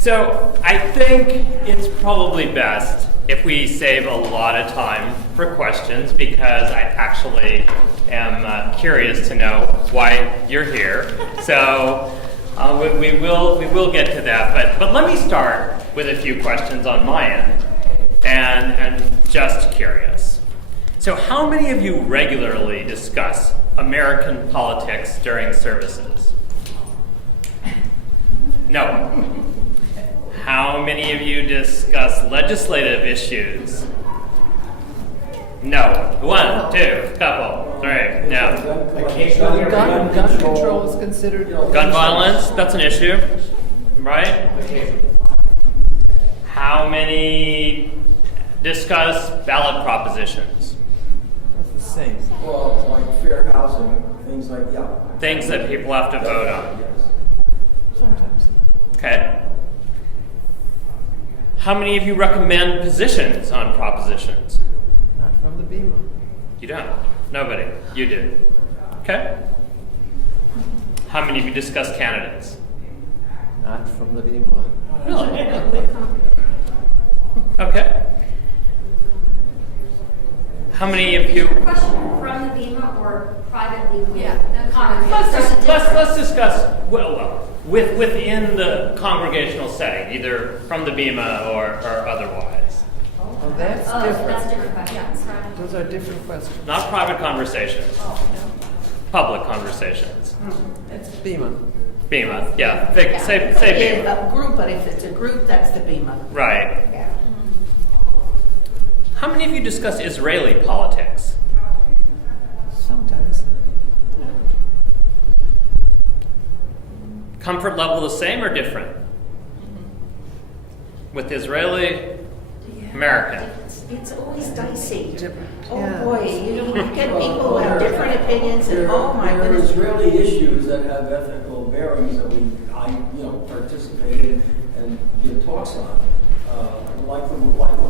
So I think it's probably best if we save a lot of time for questions, because I actually am curious to know why you're here. So we will get to that. But let me start with a few questions on my end, and just curious. So how many of you regularly discuss American politics during services? No. How many of you discuss legislative issues? No. One, two, couple, three. No. Gun control is considered. Gun violence, that's an issue, right? How many discuss ballot propositions? That's the same. Well, like fair housing, things like, yeah. Things that people have to vote on. Yes. Sometimes. Okay. How many of you recommend positions on propositions? Not from the Bima. You don't. Nobody. You do. Okay. How many of you discuss candidates? Not from the Bima. Really? Okay. How many of you? Question, from the Bima or privately with the congregation? Let's discuss within the congregational setting, either from the Bima or otherwise. Oh, that's Oh, different. that's a different question. Yeah. Those are different questions. Not private conversations. Public conversations. It's Bima. Bima, yeah. Say Bima. A group, but if it's a group, that's the Bima. Right. Yeah. How many of you discuss Israeli politics? Sometimes. Comfort level the same or different? With Israeli, American. It's always dicey. Different. Oh Yeah. boy, you get people who have different opinions, and oh my There are goodness. Israeli issues that have ethical bearings that I participate in and give talks on, like the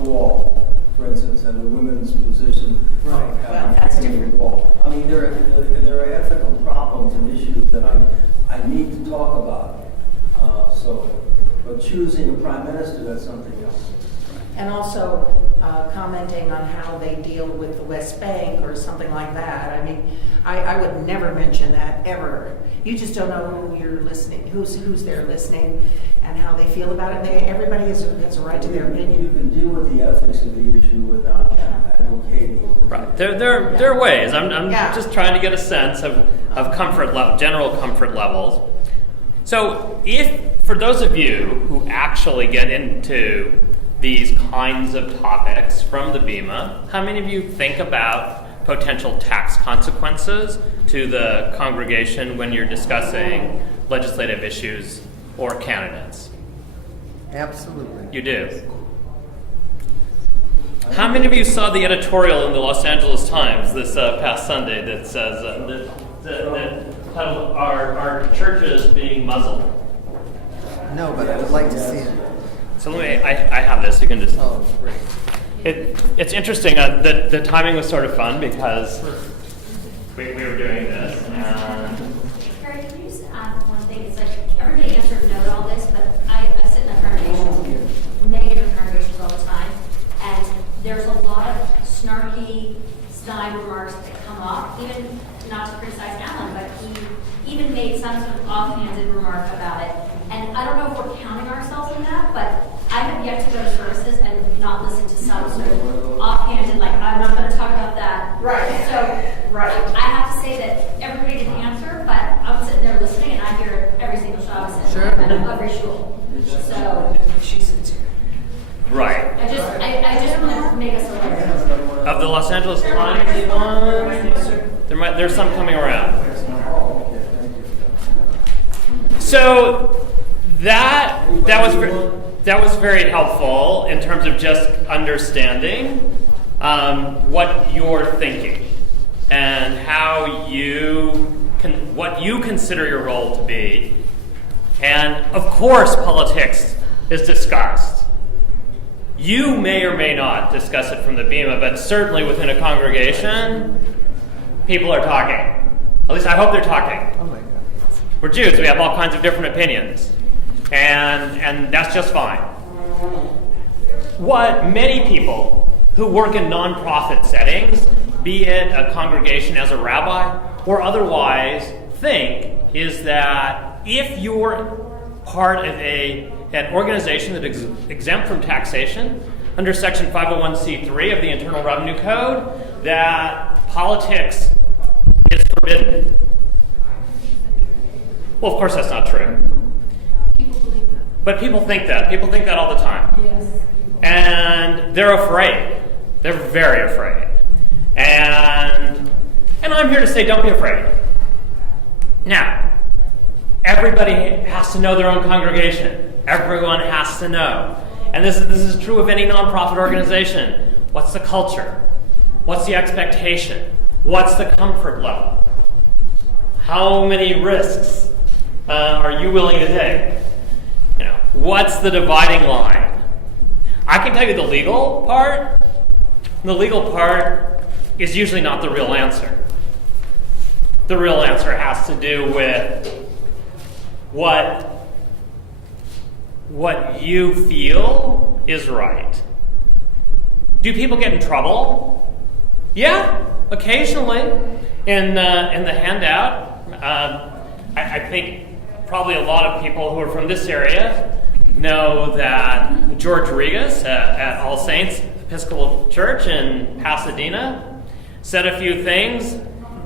wall, for instance, and the women's position. Right. Well, that's different. Wall. I mean, there are ethical problems and issues that I need to talk about. But choosing a prime minister, that's something else. And also commenting on how they deal with the West Bank or something like that. I mean, I would never mention that ever. You just don't know who you're listening, who's there listening, and how they feel about it. Everybody has a right to their You opinion. can deal with the ethics of the issue without advocating. Right. There are ways. I'm Yeah. just trying to get a sense of comfort level, general comfort levels. So for those of you who actually get into these kinds of topics from the Bima, how many of you think about potential tax consequences to the congregation when you're discussing legislative issues or candidates? Absolutely. You do. How many of you saw the editorial in the Los Angeles Times this past Sunday that says that titled our churches being muzzled? No, but I would like to see it. So I have this. You can just. Oh, great. It's interesting. The timing was sort of fun because we were doing this, and Cary, can you just add one thing? It's like everybody answered no to all this, but I sit in a congregation, many different congregations all the time, and there's a lot of snarky, snide remarks that come up, even not to criticize Alan, but he even made some sort of offhanded remark about it. And I don't know if we're counting ourselves in that, but I have yet to go to services and not listen to some sort of offhanded, like, I'm not going to talk about that. Right. So, I have to say that everybody didn't answer, but I'm sitting there listening and I hear every single Shabbos Sure. at every shul. So, right. I just want to make us aware. Of the Los Angeles Times one, there's some coming around. So that was very helpful in terms of just understanding what you're thinking and how what you consider your role to be. And of course, politics is discussed. You may or may not discuss it from the Bima, but certainly within a congregation, people are talking. At least I hope they're talking. Oh my God. We're Jews. We have all kinds of different opinions. And that's just fine. What many people who work in nonprofit settings, be it a congregation as a rabbi or otherwise, think is that if you're part of an organization that is exempt from taxation under Section 501c3 of the Internal Revenue Code, that politics is forbidden. Well, of course that's not true. But people think that. People think that all the time. Yes. And they're afraid. They're very afraid. And I'm here to say, don't be afraid. Now, everybody has to know their own congregation. Everyone has to know. And this is true of any nonprofit organization. What's the culture? What's the expectation? What's the comfort level? How many risks are you willing to take? What's the dividing line? I can tell you the legal part. The legal part is usually not the real answer. The real answer has to do with what you feel is right. Do people get in trouble? Yeah, occasionally. In the handout, I think probably a lot of people who are from this area know that George Regas at All Saints Episcopal Church in Pasadena said a few things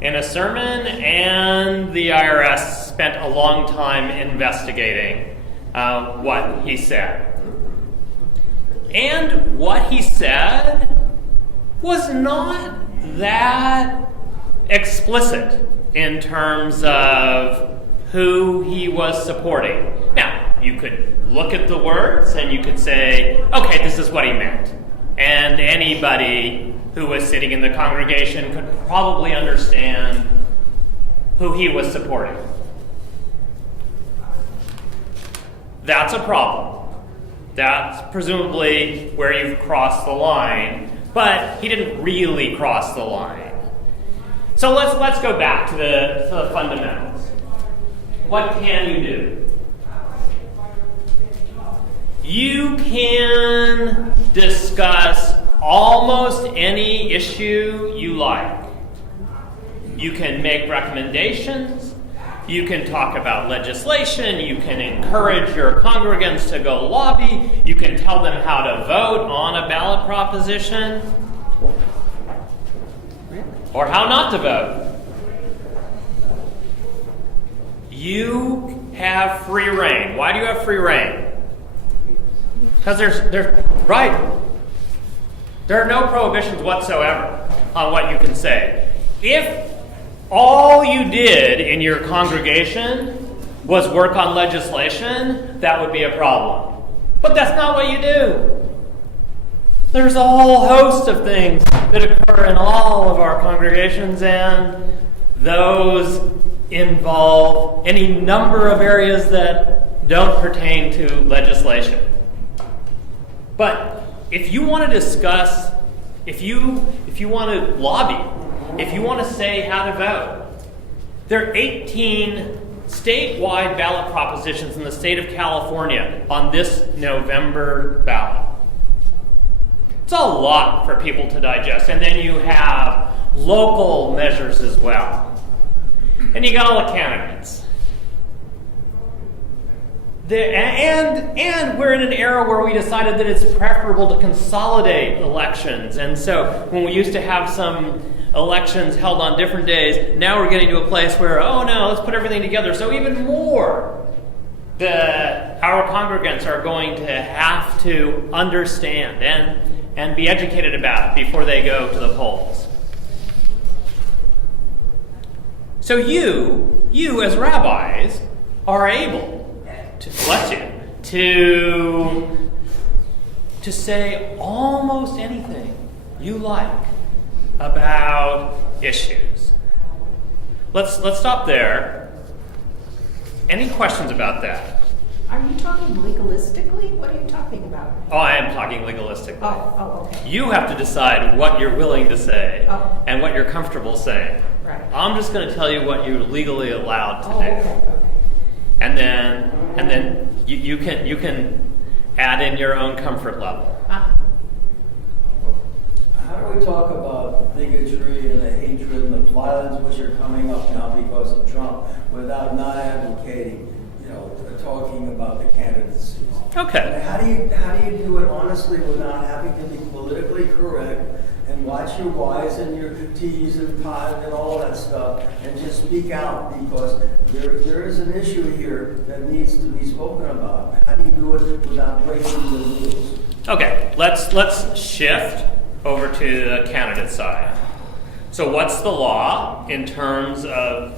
in a sermon, and the IRS spent a long time investigating what he said. And what he said was not that explicit in terms of who he was supporting. Now, you could look at the words and you could say, okay, this is what he meant. And anybody who was sitting in the congregation could probably understand who he was supporting. That's a problem. That's presumably where you've crossed the line, but he didn't really cross the line. So let's go back to the fundamentals. What can you do? You can discuss almost any issue you like. You can make recommendations. You can talk about legislation. You can encourage your congregants to go lobby. You can tell them how to vote on a ballot proposition or how not to vote. You have free reign. Why do you have free reign? Because there are no prohibitions whatsoever on what you can say. If all you did in your congregation was work on legislation, that would be a problem. But that's not what you do. There's a whole host of things that occur in all of our congregations, and those involve any number of areas that don't pertain to legislation. But if you want to discuss, if you want to lobby, if you want to say how to vote, there are 18 statewide ballot propositions in the state of California on this November ballot. It's a lot for people to digest. And then you have local measures as well. And you got all the candidates. And we're in an era where we decided that it's preferable to consolidate elections. And so when we used to have some elections held on different days, now we're getting to a place where, oh no, let's put everything together. So even more, our congregants are going to have to understand and be educated about it before they go to the polls. So you as rabbis are able to, bless you, to say almost anything you like about issues. Let's stop there. Any questions about that? Are you talking legalistically? What are you talking about? Oh, I am talking legalistically. Oh, okay. You have to decide what you're willing to say and what you're comfortable saying. Right. I'm just going to tell you what you're legally allowed to do. Okay. And then You can add in your own comfort level. How do we talk about bigotry and the hatred and the violence which are coming up now because of Trump without not advocating, talking about the candidacies? Okay. How do you do it honestly without having to be politically correct and watch your Y's and your T's and T's and all that stuff and just speak out, because there is an issue here that needs to be spoken about. How do you do it without breaking the rules? Okay, let's shift over to the candidate side. So what's the law in terms of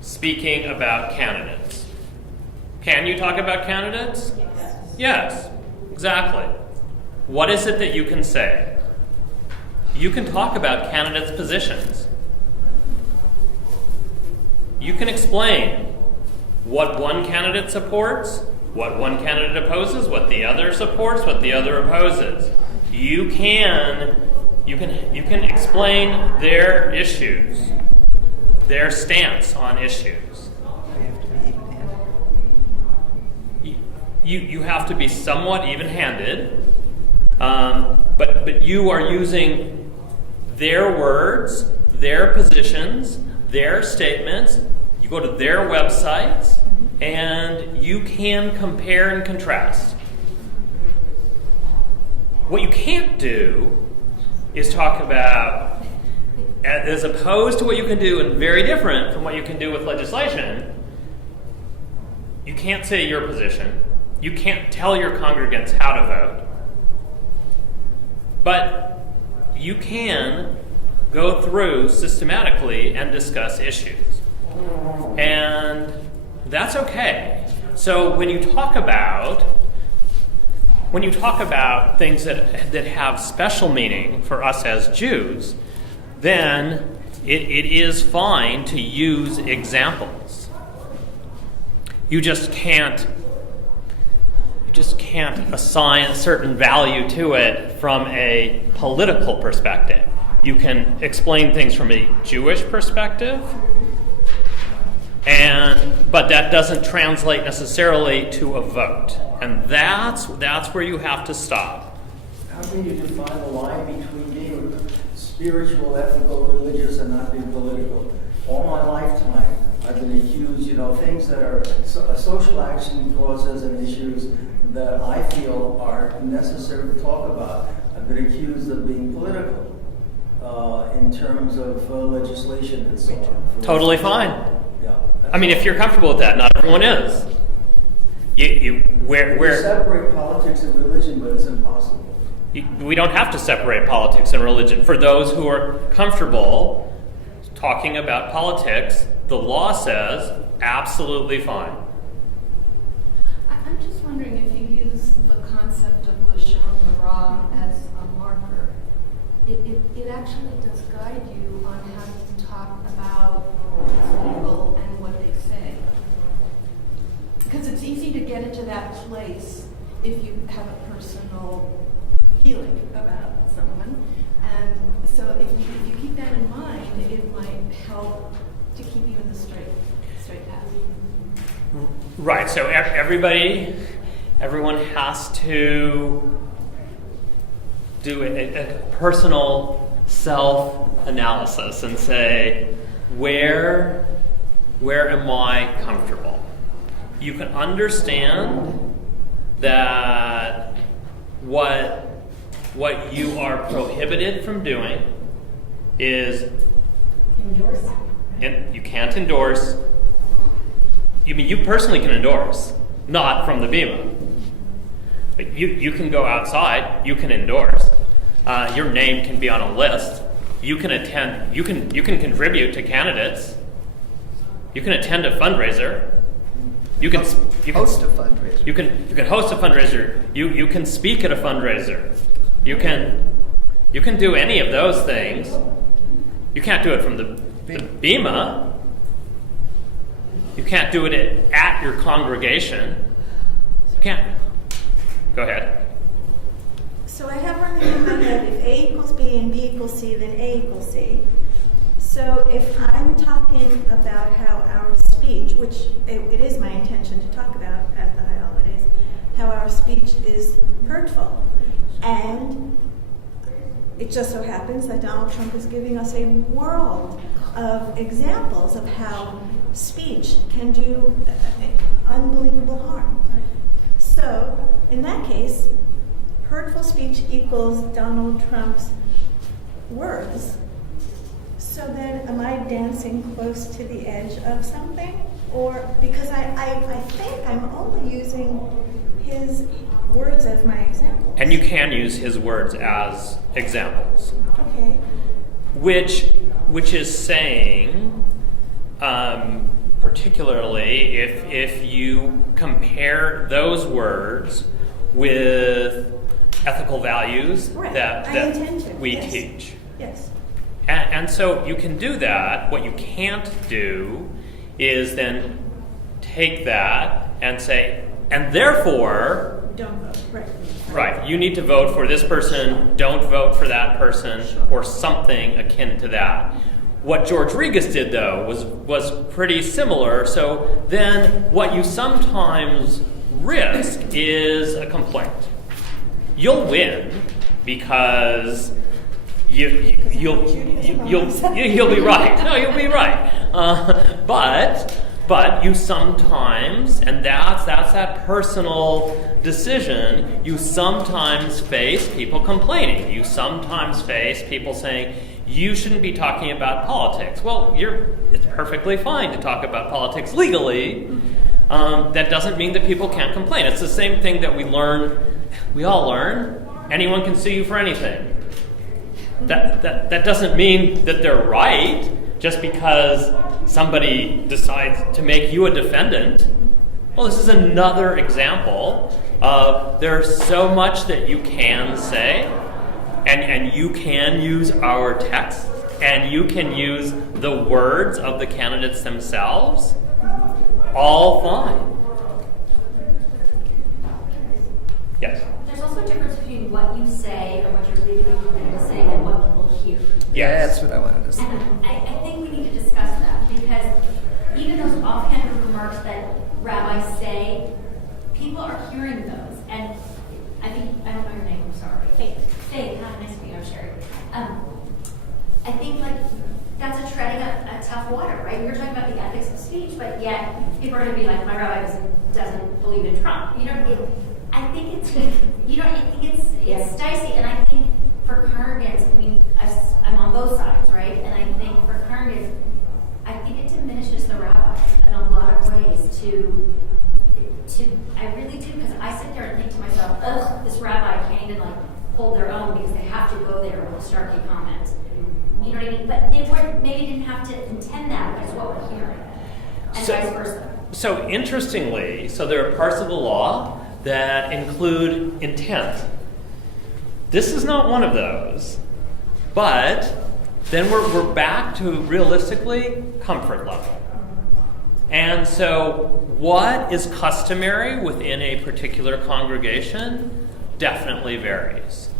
speaking about candidates? Can you talk about candidates? Yes, exactly. What is it that you can say? You can talk about candidates' positions. You can explain what one candidate supports, what one candidate opposes, what the other supports, what the other opposes. You can explain their issues, their stance on issues. We have to be even-handed. You have to be somewhat even-handed, but you are using their words, their positions, their statements. You go to their websites, and you can compare and contrast. What you can't do is talk about, as opposed to what you can do, and very different from what you can do with legislation, you can't say your position. You can't tell your congregants how to vote. But you can go through systematically and discuss issues. And that's okay. So when you talk about things that have special meaning for us as Jews, then it is fine to use examples. You just can't assign a certain value to it from a political perspective. You can explain things from a Jewish perspective, but that doesn't translate necessarily to a vote. And that's where you have to stop. How can you define the line between being spiritual, ethical, religious, and not being political? All my lifetime, I've been accused, things that are social action causes and issues that I feel are necessary to talk about. I've been accused of being political in terms of legislation and so on. Totally fine. Yeah. I mean, if you're comfortable with that, not everyone is. We separate politics and religion, but it's impossible. We don't have to separate politics and religion. For those who are comfortable talking about politics, the law says absolutely fine. I'm just wondering if you use the concept of Lashon Hara as a marker. It actually does guide you on how to talk about people and what they say. Because it's easy to get into that place if you have a personal feeling about someone. And so if you keep that in mind, it might help to keep you in the straight path. Right, so everyone has to do a personal self-analysis and say, where am I comfortable? You can understand that what you are prohibited from doing is Endorse. and you can't endorse. You personally can endorse, not from the Bima. But you can go outside. You can endorse. Your name can be on a list. You can attend. You can contribute to candidates. You can attend a fundraiser. You can Host a fundraiser. You can host a fundraiser. You can speak at a fundraiser. You can do any of those things. You can't do it from the Bima. You can't do it at your congregation. You can't. Go ahead. So I have running in my head, if A equals B and B equals C, then A equals C. So if I'm talking about how our speech, which it is my intent intention to talk about at the high holidays, how our speech is hurtful. And it just so happens that Donald Trump is giving us a world of examples of how speech can do unbelievable harm. So, in that case, hurtful speech equals Donald Trump's words. So then, am I dancing close to the edge of something? Or, because I think I'm only using his words as my example. And you can use his words as examples. Okay. Which is saying, particularly if you compare those words with ethical values Right. that I intend to. we Yes. teach. Yes. And so you can do that. What you can't do is then take that and say, and therefore, Don't vote. Right. right, you need to vote for this person, don't vote for that person, or something akin to that. What George Regas did, though, was pretty similar. So then what you sometimes risk is a complaint. You'll win because you'll be right. No, you'll be right. But you sometimes, and that's that personal decision, you sometimes face people complaining. You sometimes face people saying, you shouldn't be talking about politics. Well, it's perfectly fine to talk about politics legally. That doesn't mean that people can't complain. It's the same thing that we all learn. Anyone can sue you for anything. That doesn't mean that they're right just because somebody decides to make you a defendant. Well, this is another example of there's so much that you can say, and you can use our text, and you can use the words of the candidates themselves. All fine. Yes? There's also a difference between what you say and what you're legally permitted to say and what people hear. Yes. That's what I wanted to say. And I think we need to discuss that because even those offhanded remarks that rabbis say, people are hearing those. And I don't know your name, I'm sorry. Faith, hi, nice to meet you, I'm Sherry. I think that's a treading a tough water, right? We were talking about the ethics of speech, but yet people are going to be like, my rabbi doesn't believe in Trump. I think it's dicey, and I think for congregants, I'm on both sides, right? And I think for congregants, I think it diminishes the rabbis in a lot of ways I really do, because I sit there and think to myself, ugh, this rabbi can't even hold their own because they have to go there with a snarky comment. You know what I mean? But they maybe didn't have to intend that, but it's what we're hearing. And vice versa. So interestingly, there are parts of the law that include intent. This is not one of those, but then we're back to realistically comfort level. And so what is customary within a particular congregation definitely varies.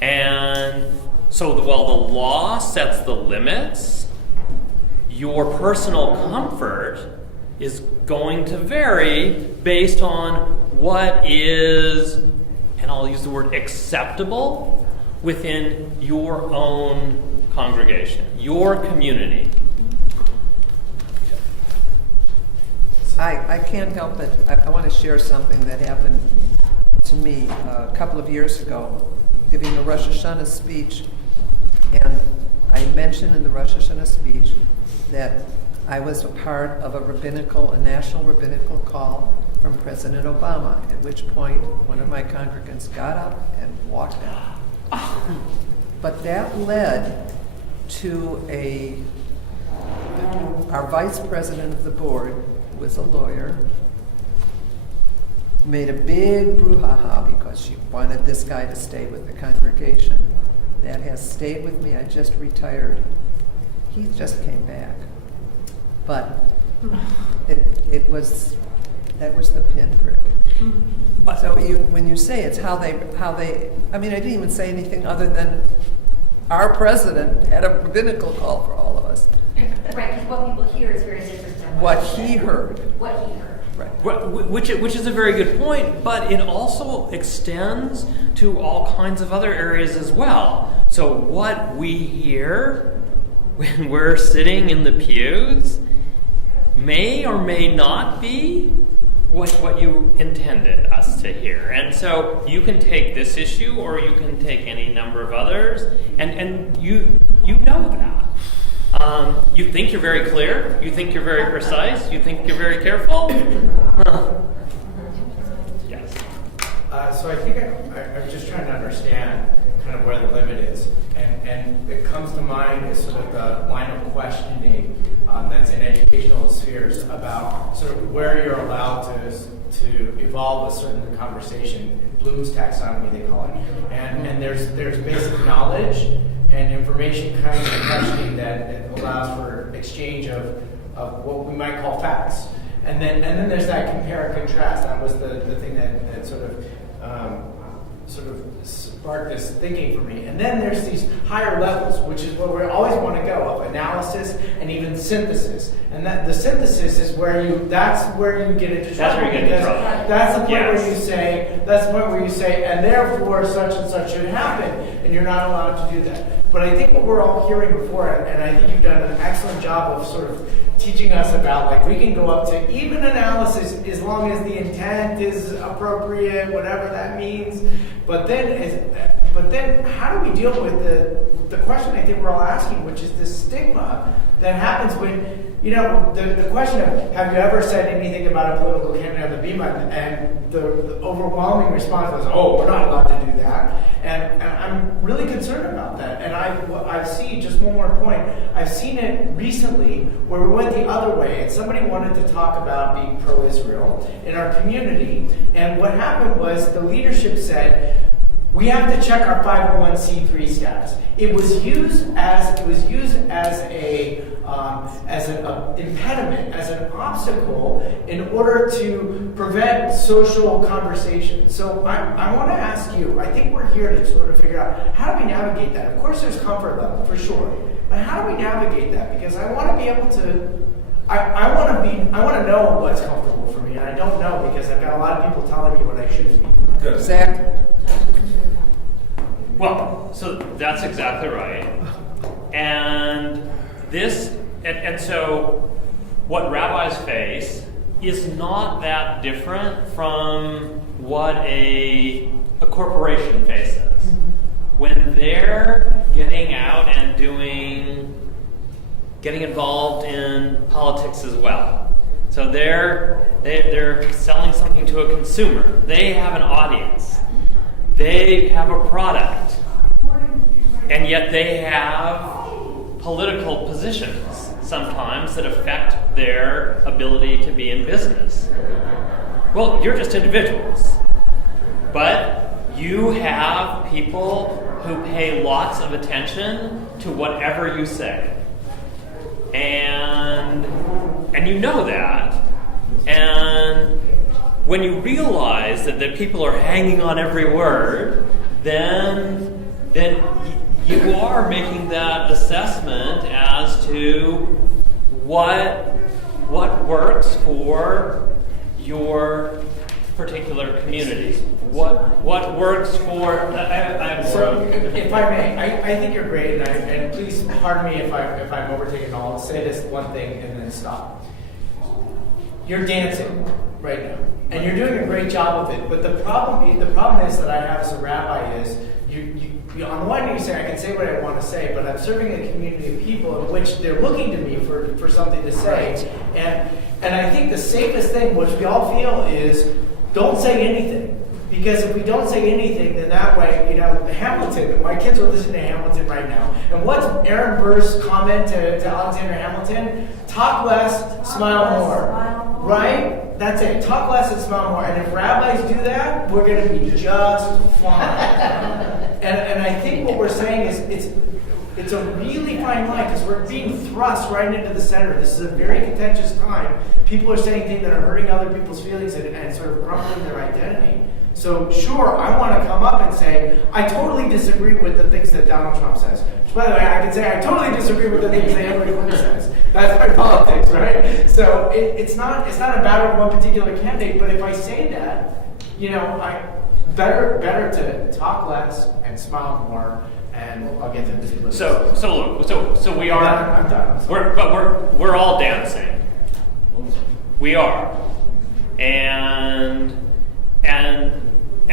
And so while the law sets the limits, your personal comfort is going to vary based on what is, and I'll use the word acceptable, within your own congregation, your community. I can't help it. I want to share something that happened to me a couple of years ago, giving a Rosh Hashanah speech. And I mentioned in the Rosh Hashanah speech that I was a part of a national rabbinical call from President Obama, at which point one of my congregants got up and walked out. But that led to our vice president of the board, who was a lawyer, made a big brouhaha because she wanted this guy to stay with the congregation. That has stayed with me. I just retired. He just came back. But that was the pinprick. So when you say it's how they, I didn't even say anything other than our president had a rabbinical call for all of us. Right, because what people hear is very different than What he heard. What he heard. Right. Which is a very good point, but it also extends to all kinds of other areas as well. So what we hear when we're sitting in the pews may or may not be what you intended us to hear. And so you can take this issue or you can take any number of others, and you know that. You think you're very clear, you think you're very precise, you think you're very careful. Yes. So I think I'm just trying to understand kind of where the limit is. And it comes to mind as sort of the line of questioning that's in educational spheres about sort of where you're allowed to evolve a certain conversation. Bloom's taxonomy, they call it. And there's basic knowledge and information kind of questioning that allows for exchange of what we might call facts. And then there's that compare and contrast. That was the thing that sort of sparked this thinking for me. And then there's these higher levels, which is where we always want to go, of analysis and even synthesis. And that the synthesis is that's where you get into trouble. That's where you get into trouble. That's the point where you say, and therefore such and such should happen, and you're not allowed to do that. But I think what we're all hearing before, and I think you've done an excellent job of sort of teaching us about, like, we can go up to even analysis as long as the intent is appropriate, whatever that means. But then how do we deal with the question I think we're all asking, which is this stigma that happens when, the question of, have you ever said anything about a political candidate on the Bima? And the overwhelming response was, oh, we're not allowed to do that. And I'm really concerned about that. And I've seen, just one more point, I've seen it recently where we went the other way and somebody wanted to talk about being pro-Israel in our community. And what happened was the leadership said, we have to check our 501c3 status. It was used as an impediment, as an obstacle in order to prevent social conversation. So I want to ask you, I think we're here to sort of figure out, how do we navigate that? Of course there's comfort level, for sure. But how do we navigate that? Because I want to be able to, I want to know what's comfortable for me, and I don't know because I've got a lot of people telling me what I should be. Good. Zach? Well, so that's exactly right. And so what rabbis face is not that different from what a corporation faces. When they're getting out and getting involved in politics as well. So they're selling something to a consumer. They have an audience. They have a product, and yet they have political positions sometimes that affect their ability to be in business. Well, you're just individuals, but you have people who pay lots of attention to whatever you say, and you know that, and when you realize that people are hanging on every word, then you are making that assessment as to what works for your particular community. What works for? So, if I may, I think you're great, and please pardon me if I'm overtaking all. I'll say this one thing and then stop. You're dancing right now, and you're doing a great job of it. But the problem is that I have as a rabbi is you on the one hand you say I can say what I want to say, but I'm serving a community of people in which they're looking to me for something to say, and I think the safest thing, which we all feel, is don't say anything. Because if we don't say anything, then that way, Hamilton, my kids are listening to Hamilton right now. And what's Aaron Burr's comment to Alexander Hamilton? Talk less, smile more. Right? That's it. Talk less and smile more. And if rabbis do that, we're going to be just fine. and I think what we're saying is it's a really fine line because we're being thrust right into the center. This is a very contentious time. People are saying things that are hurting other people's feelings and sort of crumbling their identity. So sure, I want to come up and say, I totally disagree with the things that Donald Trump says. By the way, I can say I totally disagree with the things that Hillary Clinton says. That's my politics, right? So it's not a battle of one particular candidate, but if I say that, I better to talk less and smile more, and I'll get to this. So we are. I'm done. We're all dancing. We are, and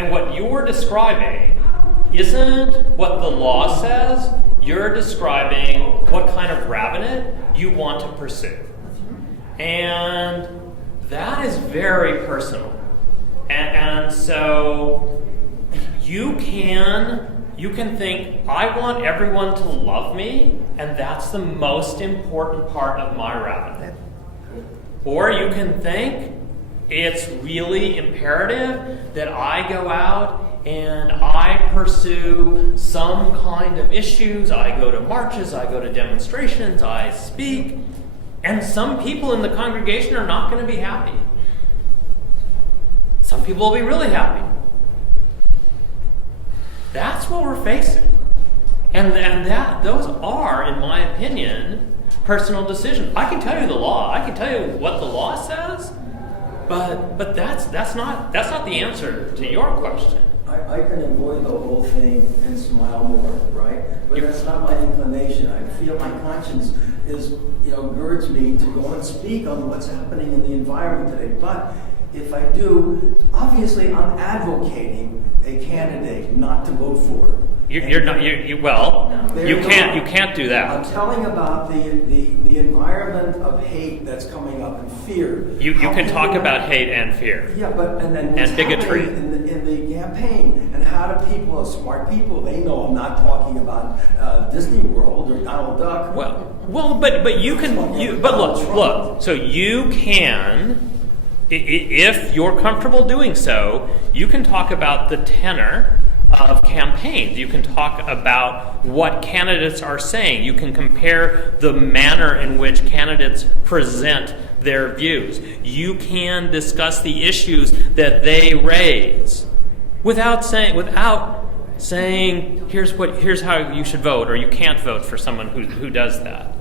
what you're describing isn't what the law says. You're describing what kind of rabbinate you want to pursue, and that is very personal. And so you can think, I want everyone to love me, and that's the most important part of my rabbinate. Or you can think, it's really imperative that I go out and I pursue some kind of issues. I go to marches, I go to demonstrations, I speak, and some people in the congregation are not going to be happy. Some people will be really happy. That's what we're facing. And those are, in my opinion, personal decisions. I can tell you the law. I can tell you what the law says, but that's not the answer to your question. I can avoid the whole thing and smile more, right? But that's not my inclination. I feel my conscience is, urges me to go and speak on what's happening in the environment today. But if I do, obviously I'm advocating a candidate not to vote for. You can't do that. I'm telling about the environment of hate that's coming up and fear. You can talk about hate and fear. Yeah, but and bigotry in the campaign, and how do people, smart people, they know I'm not talking about Disney World or Donald Duck. Well, but you can. Look. So you can, if you're comfortable doing so, you can talk about the tenor of campaigns. You can talk about what candidates are saying. You can compare the manner in which candidates present their views. You can discuss the issues that they raise without saying here's how you should vote, or you can't vote for someone who does that.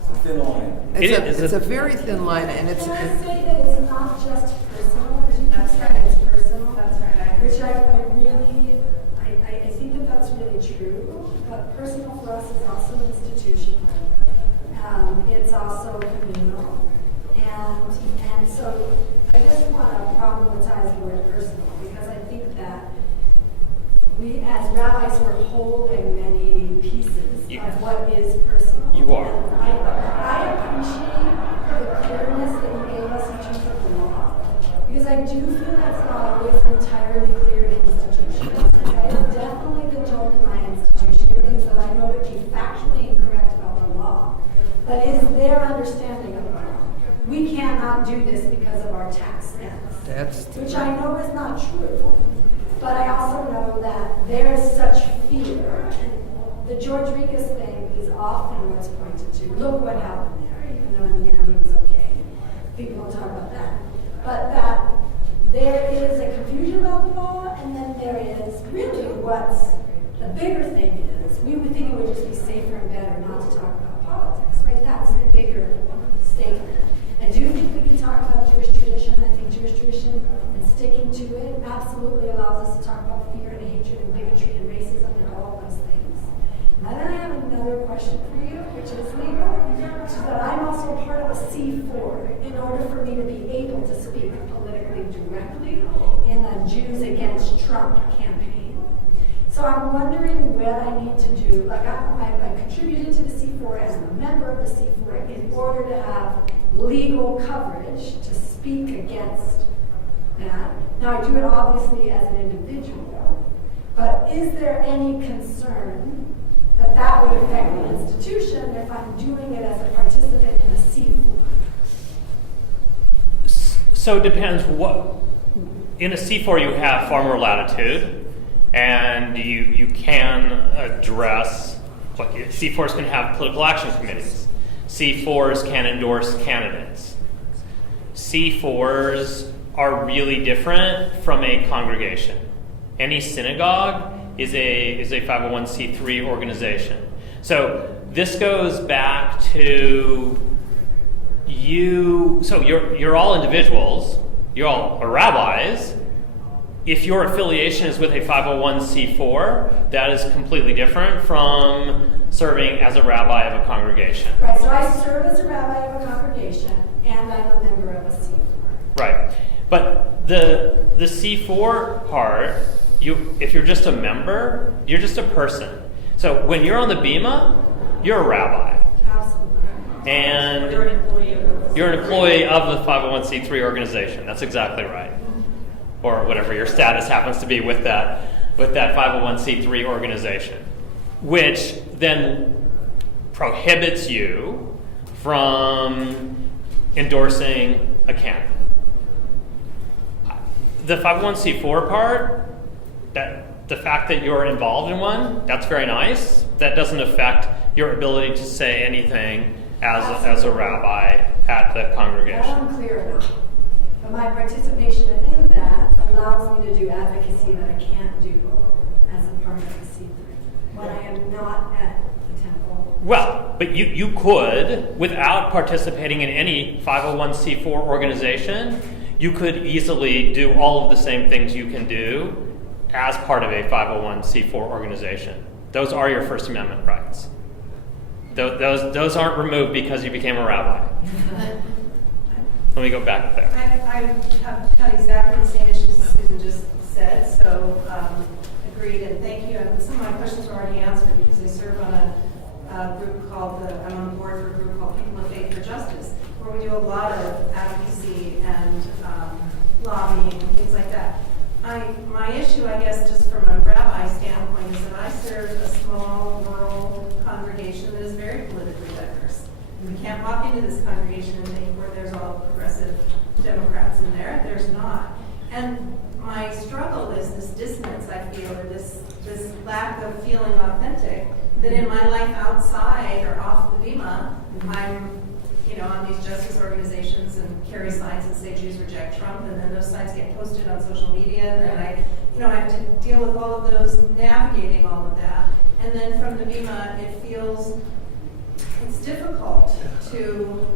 It's a thin line. It's a very thin line, and it's. Can I say that it's not just personal? That's right. It's personal. That's right. Which I think that's really true. But personal for us is also institutional. It's also communal, and so I just want to problematize the word personal, because I think that we, as rabbis, we're holding many pieces of what is personal. You are. I appreciate the clearness that you gave us in terms of the law, because I do feel that's not always entirely clear to institutions. I have definitely been told in my institution things that I know to be factually incorrect about the law, but is their understanding of the law. We cannot do this because of our tax stance, which I know is not true. But I also know that there is such fear. The George Rikas thing is often what's pointed to. Look what happened there, even though in the end it was okay. People don't talk about that. But that there is a confusion about the law, and then there is really what's the bigger thing is, we would think it would just be safer and better not to talk about politics, right? That's the bigger statement. I do think we can talk about Jewish tradition. I think Jewish tradition and sticking to it absolutely allows us to talk about fear and hatred and bigotry and racism and all of those things. And then I have another question for you, which is legal, which is that I'm also part of a C4 in order for me to be able to speak politically directly in a Jews Against Trump campaign. So I'm wondering what I need to do. Like I contributed to the C4 as a member of the C4 in order to have legal coverage to speak against that. Now, I do it obviously as an individual, but is there any concern that that would affect the institution if I'm doing it as a participant in a C4? So it depends what. In a C4 you have far more latitude, and you can address, C4s can have political action committees. C4s can endorse candidates. C4s are really different from a congregation. Any synagogue is a 501c3 organization. So this goes back to you. So you're all individuals. You're all rabbis. If your affiliation is with a 501c4, that is completely different from serving as a rabbi of a congregation. Right, so I serve as a rabbi of a congregation, and I'm a member of a C4. Right. But the C4 part, if you're just a member, you're just a person. So when you're on the Bima, you're a rabbi. Absolutely. And You're an employee of the 501c3 organization. That's exactly right. Or whatever your status happens to be with that 501c3 organization, which then prohibits you from endorsing a candidate. The 501c4 part, that the fact that you're involved in one, that's very nice. That doesn't affect your ability to say anything as a rabbi at the congregation. That I'm clear about. But my participation in that allows me to do advocacy that I can't do as a part of the C3 when I am not at the temple. Well, but you could, without participating in any 501c4 organization, you could easily do all of the same things you can do as part of a 501c4 organization. Those are your First Amendment rights. Those aren't removed because you became a rabbi. Let me go back there. I have had exactly the same issues Susan just said, so agreed, and thank you. And some of my questions were already answered because I serve on a group I'm on the board for a group called People of Faith for Justice, where we do a lot of advocacy and lobbying and things like that. My issue, I guess, just from a rabbi standpoint, is that I serve a small rural congregation that is very politically diverse. We can't walk into this congregation and think where there's all progressive Democrats in there. There's not. And my struggle is this dissonance I feel, or this lack of feeling authentic, that in my life outside or off the Bima, I'm on these justice organizations and carry signs that say Jews reject Trump, and then those signs get posted on social media, and then I have to deal with all of those, navigating all of that. And then from the Bima, it's difficult to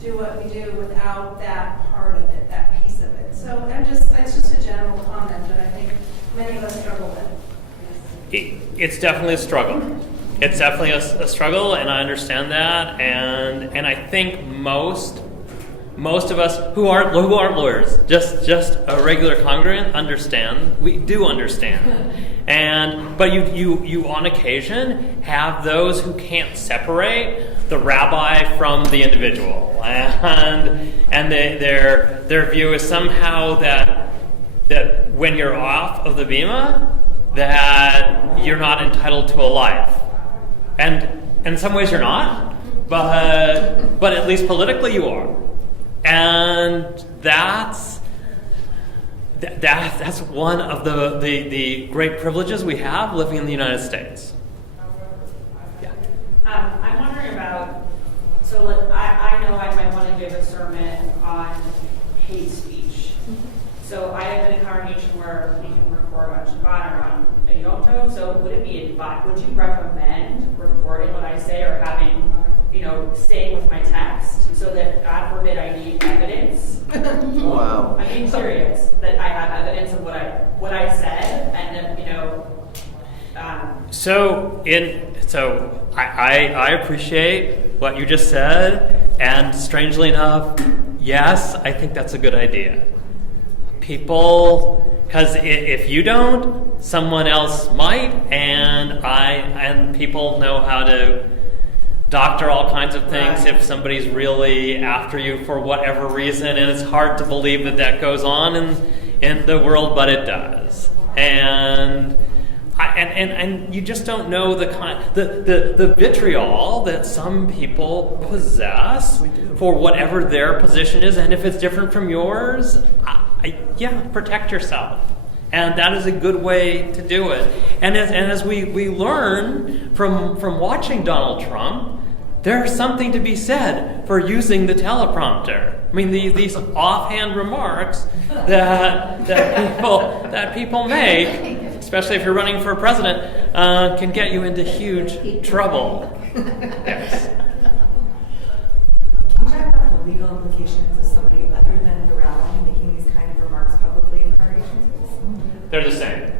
do what we do without that part of it, that piece of it. So it's just a general comment that I think many of us struggle with. It's definitely a struggle. It's definitely a struggle, and I understand that. And I think most of us who aren't lawyers, just a regular congregant, understand. We do understand. But you on occasion have those who can't separate the rabbi from the individual, and their view is somehow that when you're off of the Bima, that you're not entitled to a life. And in some ways you're not, but at least politically you are. And that's one of the great privileges we have living in the United States. Yeah. I'm wondering about, I know I might want to give a sermon on hate speech. So I am in a congregation where we can record on Shabbat or on a Yom Tov. So would you recommend recording what I say, or having, staying with my text, so that, God forbid, I need evidence? Wow. I'm being serious, that I have evidence of what I said, and then, So I appreciate what you just said, and strangely enough, yes, I think that's a good idea. People, because if you don't, someone else might, and people know how to doctor all kinds of things if somebody's really after you for whatever reason, and it's hard to believe that goes on in the world, but it does. And you just don't know the vitriol that some people possess for whatever their position is, and if it's different from yours, protect yourself. And that is a good way to do it. And as we learn from watching Donald Trump, there's something to be said for using the teleprompter. I mean, these offhand remarks that people make, especially if you're running for president, can get you into huge trouble. Yes. Can you talk about the legal implications of somebody other than the rabbi making these kind of remarks publicly in congregations? They're the same.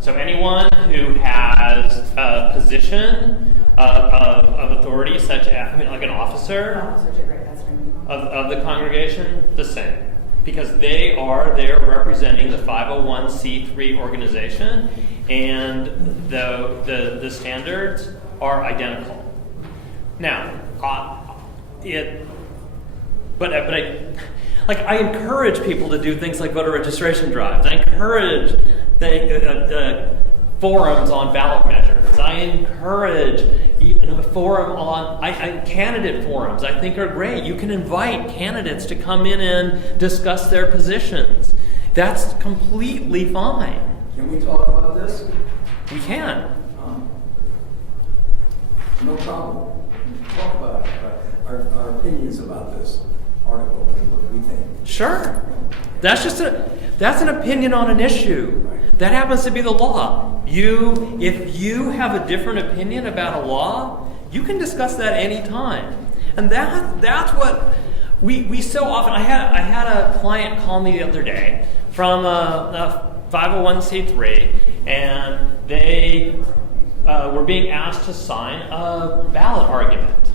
So anyone who has a position of authority, such as, like an officer of the congregation, the same. Because they are there representing the 501c3 organization, and the standards are identical. Now, I encourage people to do things like voter registration drives. I encourage forums on ballot measures. I encourage even a forum on candidate forums. I think are great. You can invite candidates to come in and discuss their positions. That's completely fine. Can we talk about this? We can. No problem. Talk about our opinions about this article and what we think. Sure. That's an opinion on an issue. That happens to be the law. If you have a different opinion about a law, you can discuss that any time. And that's what we so often. I had a client call me the other day from a 501c3, and they were being asked to sign a ballot argument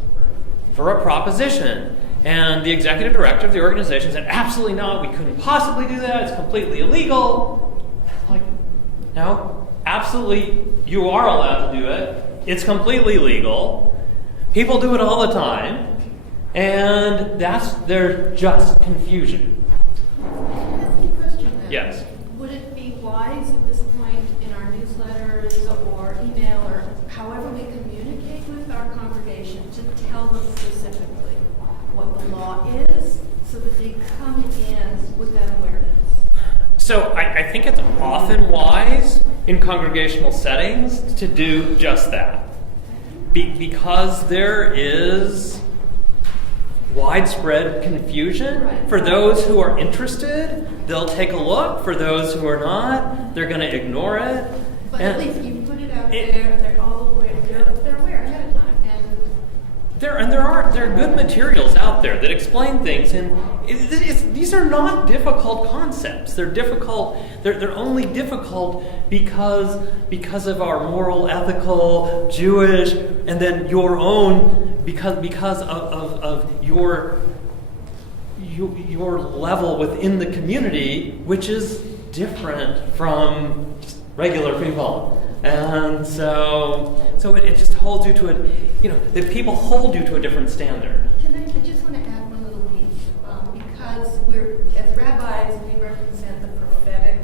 for a proposition. And the executive director of the organization said, absolutely not, we couldn't possibly do that, it's completely illegal. Like, no, absolutely, you are allowed to do it. It's completely legal. People do it all the time. And there's just confusion. Can I ask you a question then? Yes. Would it be wise at this point in our newsletters or email or however we communicate with our congregation to tell them specifically what the law is so that they come in with that awareness? So I think it's often wise in congregational settings to do just that. Because there is widespread confusion. Right. For those who are interested, they'll take a look. For those who are not, they're going to ignore it. But at least you put it out there, they're all aware, they're aware ahead of time. There are good materials out there that explain things, and these are not difficult concepts. They're difficult. They're only difficult because of our moral, ethical, Jewish, and then your own because of your level within the community, which is different from just regular people. And so it just holds you to the people hold you to a different standard. I just want to add one little piece, because as rabbis, we represent the prophetic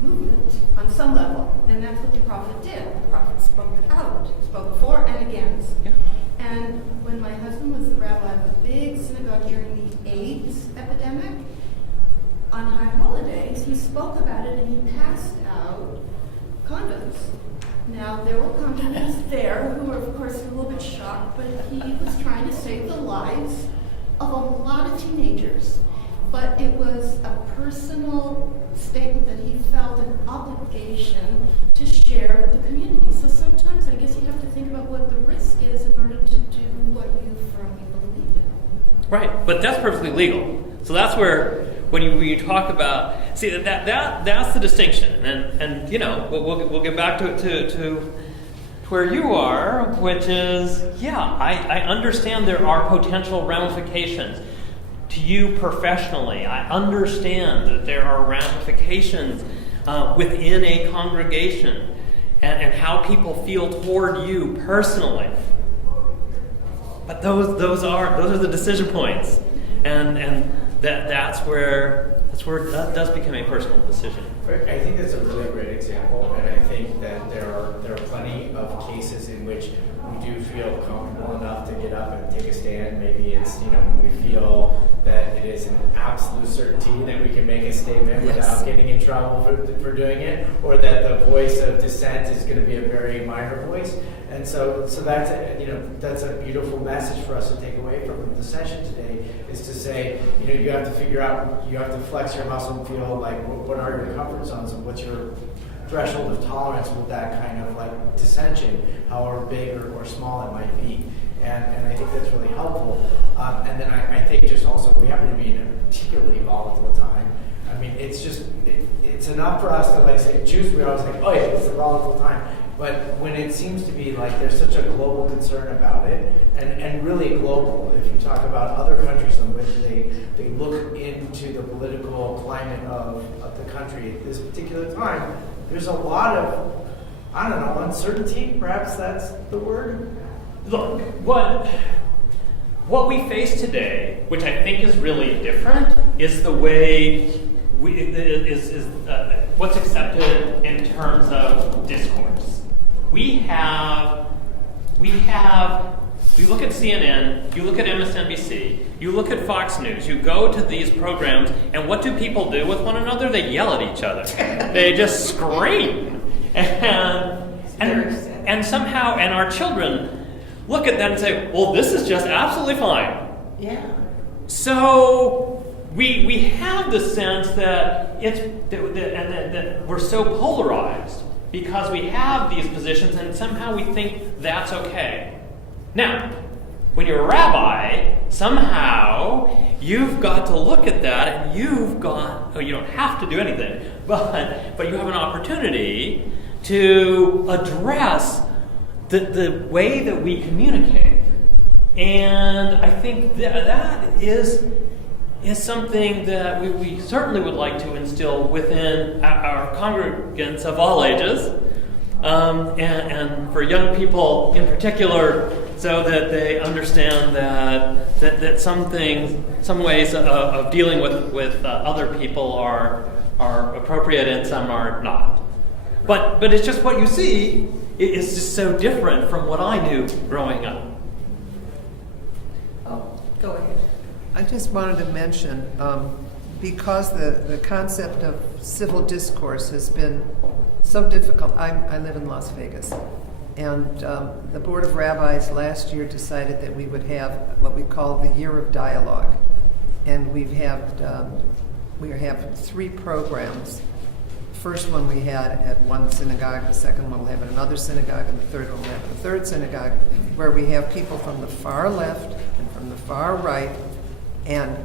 movement on some level, and that's what the prophet did. The prophet spoke for and against. Yeah. And when my husband was the rabbi of a big synagogue during the AIDS epidemic, on high holidays, he spoke about it and he passed out condoms. Now, there were companies there who were, of course, a little bit shocked, but he was trying to save the lives of a lot of teenagers. But it was a personal statement that he felt an obligation to share with the community. So sometimes I guess you have to think about what the risk is in order to do what you firmly believe in. Right, but that's perfectly legal. So that's where when you talk about that's the distinction, and we'll get back to where you are, which is I understand there are potential ramifications to you professionally. I understand that there are ramifications within a congregation and how people feel toward you personally. But those are the decision points, and that's where that does become a personal decision. I think that's a really great example, and I think that there are plenty of cases in which we do feel comfortable enough to get up and take a stand. Maybe it's when we feel that it is an absolute certainty that we can make a statement Yes. without getting in trouble for doing it, or that the voice of dissent is going to be a very minor voice. And so that's that's a beautiful message for us to take away from the session today, is to say, you have to figure out, you have to flex your muscle and feel like what are your comfort zones and what's your threshold of tolerance with that kind of like dissension, however big or small it might be. And I think that's really helpful. And then I think just also we happen to be in a particularly volatile time. I mean, it's enough for us to like say, Jews, we're always like, oh yeah, it's a volatile time. But when it seems to be like there's such a global concern about it, and really global, if you talk about other countries in which they look into the political climate of the country at this particular time, there's a lot of, I don't know, uncertainty, perhaps that's the word. Look, what we face today, which I think is really different, is the way what's accepted in terms of discourse. You look at CNN, you look at MSNBC, you look at Fox News, you go to these programs, and what do people do with one another? They yell at each other. They just scream. And somehow, and our children look at that and say, well, this is just absolutely fine. Yeah. So we have the sense that that we're so polarized because we have these positions and somehow we think that's okay. Now, when you're a rabbi, somehow you've got to look at that and you don't have to do anything, but you have an opportunity to address the way that we communicate. And I think that is something that we certainly would like to instill within our congregants of all ages, and for young people in particular, so that they understand that some ways of dealing with other people are appropriate and some are not. But it's just what you see is just so different from what I knew growing up. Oh, go ahead. I just wanted to mention, because the concept of civil discourse has been so difficult. I live in Las Vegas, and the Board of Rabbis last year decided that we would have what we call the Year of Dialogue, and we have 3 programs. The first one we had at one synagogue, the second one we'll have at another synagogue, and the third one we'll have at a third synagogue, where we have people from the far left and from the far right. And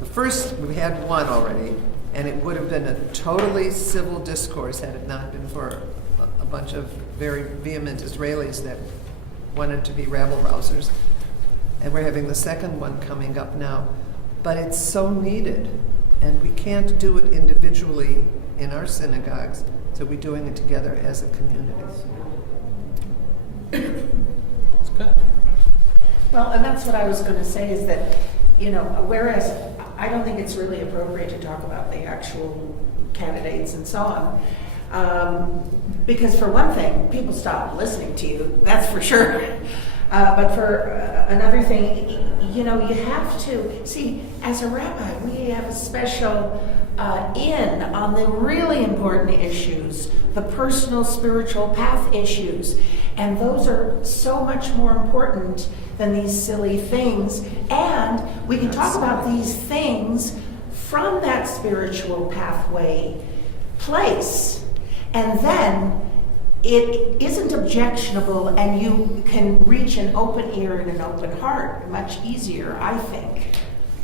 the first, we had one already, and it would have been a totally civil discourse had it not been for a bunch of very vehement Israelis that wanted to be rabble-rousers. And we're having the second one coming up now. But it's so needed, and we can't do it individually in our synagogues, so we're doing it together as a community. That's good. Well, and that's what I was going to say is that, whereas I don't think it's really appropriate to talk about the actual candidates and so on, because for one thing, people stop listening to you, that's for sure. But for another thing, you have to, see, as a rabbi, we have a special in on the really important issues, the personal spiritual path issues. And those are so much more important than these silly things. And we can talk about these things from that spiritual pathway place. And then it isn't objectionable, and you can reach an open ear and an open heart much easier, I think.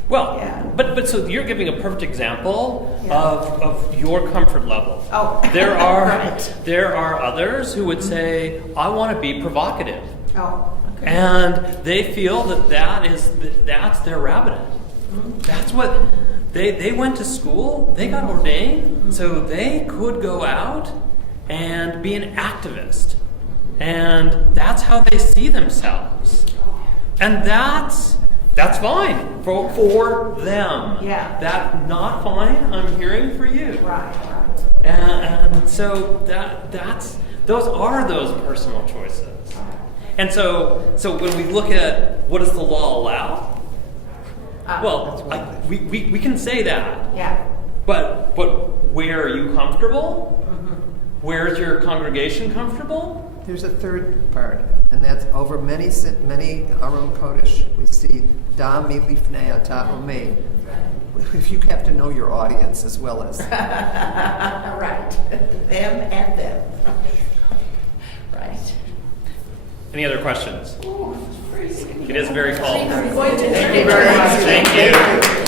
Well, Yeah. but so you're giving a perfect example of your comfort level. Oh, There are right. there are others who would say, I want to be provocative. Oh, okay. And they feel that's their rabbinate. That's what they went to school, they got ordained, so they could go out and be an activist. And that's how they see themselves. And that's fine for them. Yeah. That's not fine, I'm hearing for you. Right. And so those are those personal choices. And so when we look at what does the law allow, Well, we can say that, Yeah. but where are you comfortable? Where is your congregation comfortable? There's a third part, and that's over many Aron Kodesh. We see Da mi lifnei ata umei. If you have to know your audience as well as Right. Them and them. Right. Any other questions? Ooh, it's freezing. It is very cold. Thank you very much. Thank you.